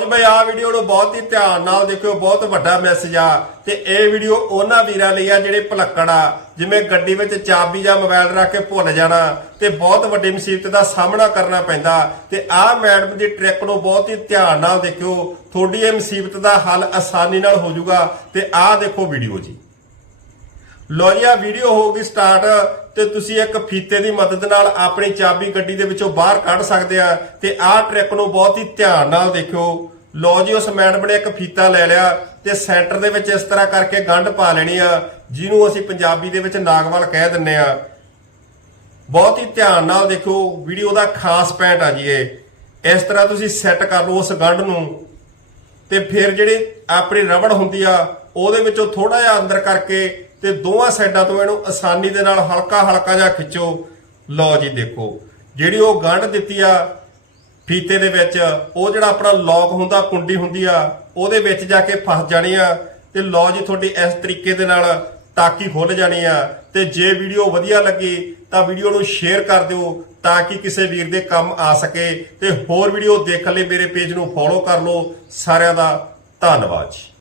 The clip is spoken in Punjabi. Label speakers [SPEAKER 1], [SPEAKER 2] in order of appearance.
[SPEAKER 1] ਜੀ ਬਈ ਆ ਵੀਡੀਓ ਨੂੰ ਬਹੁਤ ਹੀ ਧਿਆਨ ਨਾਲ ਦੇਖਿਓ, ਬਹੁਤ ਵੱਡਾ ਮੈਸੇਜ ਆ। ਤੇ ਇਹ ਵੀਡੀਓ ਉਹਨਾਂ ਵੀਰਾਂ ਲਈ ਆ ਜਿਹੜੇ ਭਲੱਕੜ ਆ, ਜਿਵੇਂ ਗੱਡੀ ਵਿੱਚ ਚਾਬੀ ਜਾਂ ਮੋਬਾਈਲ ਰੱਖ ਕੇ ਭੁੱਲ ਜਾਣਾ ਤੇ ਬਹੁਤ ਵੱਡੀ ਮੁਸੀਬਤ ਦਾ ਸਾਹਮਣਾ ਕਰਨਾ ਪੈਂਦਾ। ਤੇ ਆਹ ਮੈਡਮ ਦੀ ਟ੍ਰਿਕ ਨੂੰ ਬਹੁਤ ਹੀ ਧਿਆਨ ਨਾਲ ਦੇਖਿਓ, ਤੁਹਾਡੀ ਇਹ ਮੁਸੀਬਤ ਦਾ ਹੱਲ ਆਸਾਨੀ ਨਾਲ ਹੋ ਜਾਊਗਾ। ਤੇ ਆਹ ਦੇਖੋ ਵੀਡੀਓ ਜੀ। ਲੋ ਜੀ ਆ ਵੀਡੀਓ ਹੋ ਗਈ ਸਟਾਰਟ ਤੇ ਤੁਸੀਂ ਇੱਕ ਫੀਤੇ ਦੀ ਮਦਦ ਨਾਲ ਆਪਣੀ ਚਾਬੀ ਗੱਡੀ ਦੇ ਵਿੱਚੋਂ ਬਾਹਰ ਕੱਢ ਸਕਦੇ ਆ ਤੇ ਆਹ ਟ੍ਰਿਕ ਨੂੰ ਬਹੁਤ ਹੀ ਧਿਆਨ ਨਾਲ ਦੇਖਿਓ। ਲੋ ਜੀ, ਉਸ ਮੈਡਮ ਨੇ ਇੱਕ ਫੀਤਾ ਲੈ ਲਿਆ ਤੇ ਸੈਂਟਰ ਦੇ ਵਿੱਚ ਇਸ ਤਰ੍ਹਾਂ ਕਰਕੇ ਗੰਢ ਪਾ ਲੈਣੀ ਆ, ਜਿਹਨੂੰ ਅਸੀਂ ਪੰਜਾਬੀ ਦੇ ਵਿੱਚ ਨਾਗਵਾਲ ਕਹਿ ਦਿੰਨੇ ਆ। ਬਹੁਤ ਹੀ ਧਿਆਨ ਨਾਲ ਦੇਖੋ ਵੀਡੀਓ ਦਾ ਖਾਸ ਪੈਂਟ ਆ ਜੀ ਇਹ। ਇਸ ਤਰ੍ਹਾਂ ਤੁਸੀਂ ਸੈੱਟ ਕਰ ਲਓ ਉਸ ਗੰਢ ਨੂੰ। ਤੇ ਫਿਰ ਜਿਹੜੀ ਆਪਣੀ ਰਬੜ ਹੁੰਦੀ ਆ, ਉਹਦੇ ਵਿੱਚੋਂ ਥੋੜਾ ਜਿਹਾ ਅੰਦਰ ਕਰਕੇ ਤੇ ਦੋਵਾਂ ਸਾਈਡਾਂ ਤੋਂ ਇਹਨੂੰ ਆਸਾਨੀ ਦੇ ਨਾਲ ਹਲਕਾ ਹਲਕਾ ਜਿਹਾ ਖਿੱਚੋ। ਲਓ ਜੀ ਦੇਖੋ, ਜਿਹੜੀ ਉਹ ਗੰਢ ਦਿੱਤੀ ਆ ਫੀਤੇ ਦੇ ਵਿੱਚ, ਉਹ ਜਿਹੜਾ ਆਪਣਾ ਲੌਕ ਹੁੰਦਾ, ਕੁੰਡੀ ਹੁੰਦੀ ਆ, ਉਹਦੇ ਵਿੱਚ ਜਾ ਕੇ ਫਸ ਜਾਣੀ ਆ ਤੇ ਲਓ ਜੀ ਤੁਹਾਡੀ ਇਸ ਤਰੀਕੇ ਦੇ ਨਾਲ ਤਾਕੀ ਖੁੱਲ ਜਾਣੀ ਆ ਤੇ ਜੇ ਵੀਡੀਓ ਵਧੀਆ ਲੱਗੀ ਤਾਂ ਵੀਡੀਓ ਨੂੰ ਸ਼ੇਅਰ ਕਰ ਦਿਓ ਤਾਂ ਕਿ ਕਿਸੇ ਵੀਰ ਦੇ ਕੰਮ ਆ ਸਕੇ ਤੇ ਹੋਰ ਵੀਡੀਓ ਦੇਖਣ ਲਈ ਮੇਰੇ ਪੇਜ ਨੂੰ ਫੋਲੋ ਕਰ ਲਓ। ਸਾਰਿਆਂ ਦਾ ਧੰਨਵਾਦ ਜੀ।